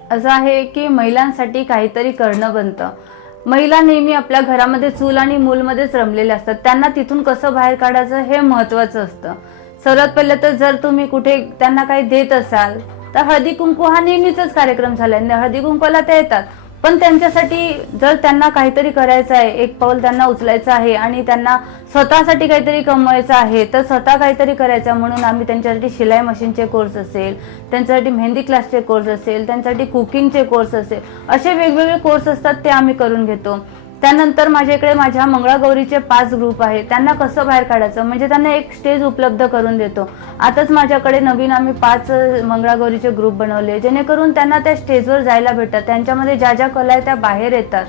असं आहे की महिलांसाठी काहीतरी करणं बनतं। महिला नेहमी आपल्या घरामध्ये चूल आणि मूलमध्येच रमलेल्या असतात, त्यांना तिथून कसं बाहेर काढायचं हे महत्त्वाचं असतं। सर्वात पहिले तर जर तुम्ही कुठे त्यांना काही देत असाल तर हळदी कुंकू हा नेहमीचाच कार्यक्रम झालाय, हळदी कुंकूला ते येतात, पण त्यांच्यासाठी जर त्यांना काहीतरी करायचं आहे, एक पाऊल त्यांना उचलायचं आहे आणि त्यांना स्वतःसाठी काहीतरी कमवायचं आहे, तर स्वतः काहीतरी करायचं म्हणून आम्ही त्यांच्यासाठी शिलाई मशीनचे कोर्स असेल, त्यांच्यासाठी मेहंदी क्लासचे कोर्स असेल, त्यांच्यासाठी कुकिंगचे कोर्स असेल, असे वेगवेगळे कोर्स असतात ते आम्ही करून घेतो। त्यानंतर माझ्याकडे माझ्या मंगळागौरीचे 5 ग्रुप आहेत, त्यांना कसं बाहेर काढायचं म्हणजे त्यांना एक स्टेज उपलब्ध करून देतो। आताच माझ्याकडे नवीन आम्ही 5 मंगळागौरीचे ग्रुप बनवले, जेणेकरून त्यांना त्या स्टेजवर जायला भेटतात, त्यांच्यामध्ये ज्या ज्या कला आहेत त्या बाहेर येतात।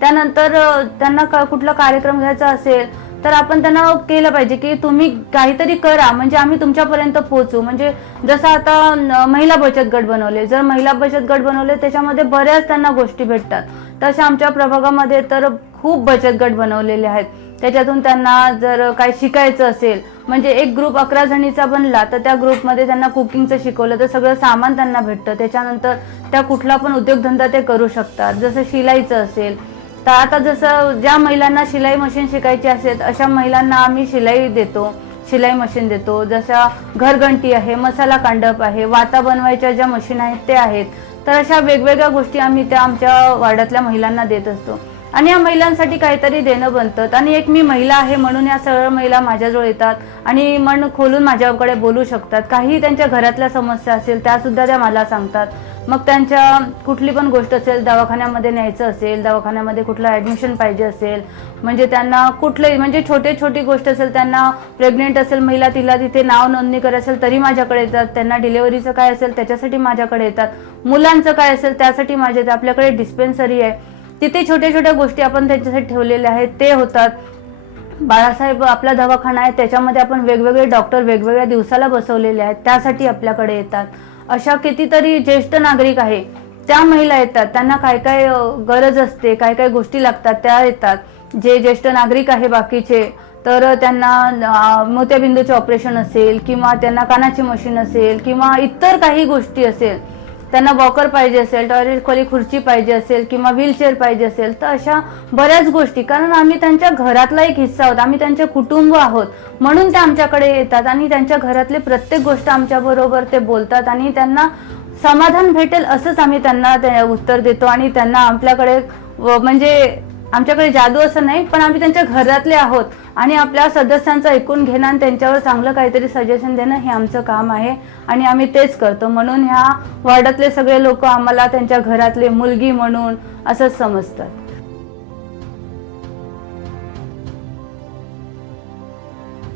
त्यानंतर त्यांना कुठला कार्यक्रम घ्यायचा असेल तर आपण त्यांना केलं पाहिजे की तुम्ही काहीतरी करा, म्हणजे आम्ही तुमच्यापर्यंत पोहोचू। म्हणजे जसं आता महिला बचत गट बनवले, जर महिला बचत गट बनवले त्याच्यामध्ये बऱ्याच त्यांना गोष्टी भेटतात, तशा आमच्या प्रभागामध्ये तर खूप बचत गट बनवलेले आहेत। त्याच्यातून त्यांना जर काही शिकायचं असेल, म्हणजे एक ग्रुप 11 जणीचा बनला तर त्या ग्रुपमध्ये त्यांना कुकिंगचं शिकवलं तर सगळं सामान त्यांना भेटतं, त्याच्यानंतर त्या कुठला पण उद्योगधंदा ते करू शकतात। जसं शिलाईचं असेल तर आता जसं ज्या महिलांना शिलाई मशीन शिकायची असेल अशा महिलांना आम्ही शिलाई देतो, शिलाई मशीन देतो। जशा घरघंटी आहे, मसाला कांडप आहे, वाता बनवायच्या ज्या मशीन आहेत ते आहेत, तर अशा वेगवेगळ्या गोष्टी आम्ही त्या आमच्या वार्डातल्या महिलांना देत असतो आणि या महिलांसाठी काहीतरी देणं बनतं। आणि एक मी महिला आहे म्हणून या सर्व महिला माझ्याजवळ येतात आणि मन खोलून माझ्याकडे बोलू शकतात, काही त्यांच्या घरातल्या समस्या असेल त्या सुद्धा त्या मला सांगतात। मग त्यांच्या कुठली पण गोष्ट असेल, दवाखान्यामध्ये न्यायचं असेल, दवाखान्यामध्ये कुठलं ॲडमिशन पाहिजे असेल, म्हणजे त्यांना कुठलंही म्हणजे छोटी गोष्ट असेल, त्यांना प्रेग्नेंट असेल महिला, तिला तिथे नाव नोंदणी करायची असेल तरी माझ्याकडे येतात, त्यांना डिलिव्हरीचं काय असेल त्याच्यासाठी माझ्याकडे येतात, मुलांचं काय असेल त्यासाठी माझ्या येतात। आपल्याकडे डिस्पेन्सरी आहे, तिथे छोट्या गोष्टी आपण त्यांच्यासाठी ठेवलेल्या आहेत ते होतात। बाळासाहेब आपला दवाखाना आहे, त्याच्यामध्ये आपण वेगवेगळे डॉक्टर वेगवेगळ्या दिवसाला बसवलेले आहेत, त्यासाठी आपल्याकडे येतात। अशा कितीतरी ज्येष्ठ नागरिक आहे त्या महिला येतात, त्यांना काय काय गरज असते, काय काय गोष्टी लागतात त्या येतात। जे ज्येष्ठ नागरिक आहे बाकीचे तर त्यांना मोत्याबिंदूचे ऑपरेशन असेल किंवा त्यांना कानाची मशीन असेल किंवा इतर काही गोष्टी असेल, त्यांना वॉकर पाहिजे असेल, टॉयलेट खोली खुर्ची पाहिजे असेल किंवा व्हीलचेअर पाहिजे असेल, तर अशा बऱ्याच गोष्टी, कारण आम्ही त्यांच्या घरातला एक हिस्सा आहोत, आम्ही त्यांचे कुटुंब आहोत म्हणून ते आमच्याकडे येतात आणि त्यांच्या घरातले प्रत्येक गोष्ट आमच्या बरोबर ते बोलतात आणि त्यांना समाधान भेटेल असंच आम्ही त्यांना उत्तर देतो। आणि त्यांना आपल्याकडे म्हणजे आमच्याकडे जादू असं नाही, पण आम्ही त्यांच्या घरातले आहोत आणि आपल्या सदस्यांचं ऐकून घेणं आणि त्यांच्यावर चांगलं काहीतरी सजेशन देणं हे आमचं काम आहे आणि आम्ही तेच करतो। म्हणून ह्या वार्डातले सगळे लोक आम्हाला त्यांच्या घरातले मुलगी म्हणून असंच समजतात।